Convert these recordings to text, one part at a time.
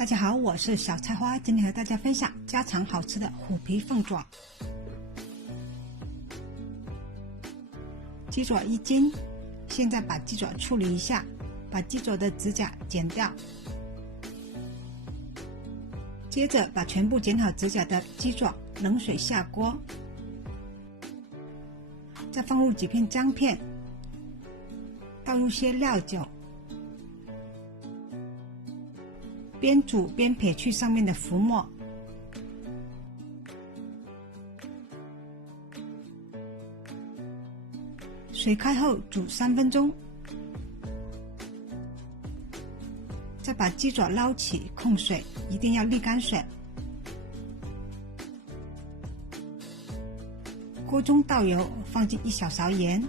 大家好，我是小菜花，今天和大家分享家常好吃的虎皮凤爪。鸡爪1斤，现在把鸡爪处理一下，把鸡爪的指甲剪掉。接着把全部剪好指甲的鸡爪冷水下锅，再放入几片姜片，倒入些料酒，边煮边撇去上面的浮沫。水开后煮3分钟，再把鸡爪捞起，控水，一定要沥干水。锅中倒油，放进1小勺盐，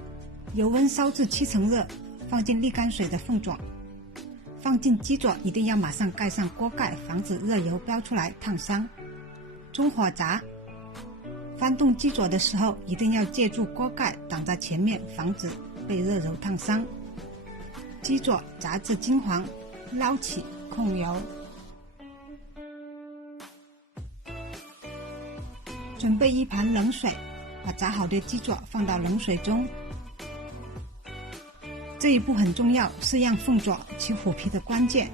油温烧至7成热，放进沥干水的凤爪，放进鸡爪，一定要马上盖上锅盖，防止热油飙出来烫伤。中火炸，翻动鸡爪的时候，一定要借助锅盖挡在前面，防止被热油烫伤。鸡爪炸至金黄，捞起，控油。准备一盘冷水，把炸好的鸡爪放到冷水中。这一步很重要，是让凤爪起虎皮的关键。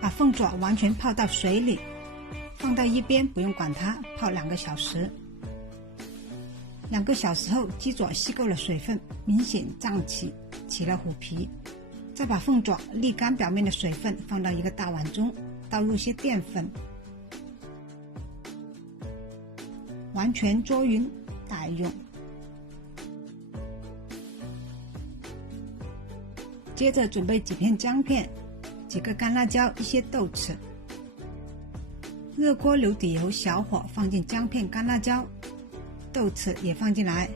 把凤爪完全泡到水里，放到一边，不用管它，泡2个小时。2个小时后，鸡爪吸够了水分，明显胀起，起了虎皮。再把凤爪沥干表面的水分，放到一个大碗中，倒入些淀粉，完全捉匀打匀。接着准备几片姜片，几个干辣椒，一些豆豉。热锅留底油，小火放进姜片、干辣椒，豆豉也放进来，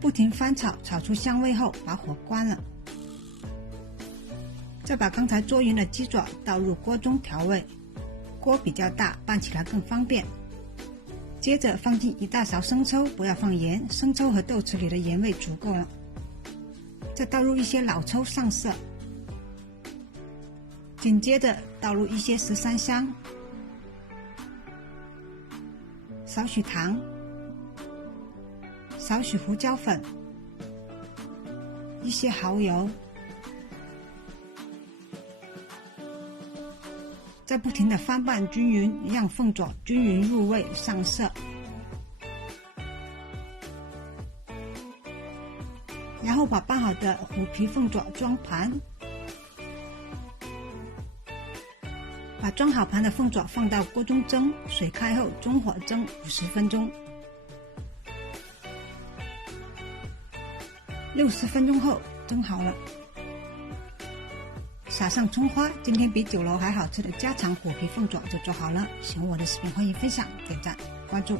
不停翻炒，炒出香味后把火关了。再把刚才捉匀的鸡爪倒入锅中调味，锅比较大，拌起来更方便。接着放进1大勺生抽，不要放盐，生抽和豆豉里的盐味足够了。再倒入一些老抽上色，紧接着倒入一些13香，少许糖，少许胡椒粉，一些蚝油，再不停地翻拌均匀，让凤爪均匀入味上色。然后把拌好的虎皮凤爪装盘，把装好盘的凤爪放到锅中蒸，水开后中火蒸50分钟。60分钟后蒸好了，撒上葱花，今天比酒楼还好吃的家常虎皮凤爪就做好了。喜欢我的视频，欢迎分享、点赞、关注。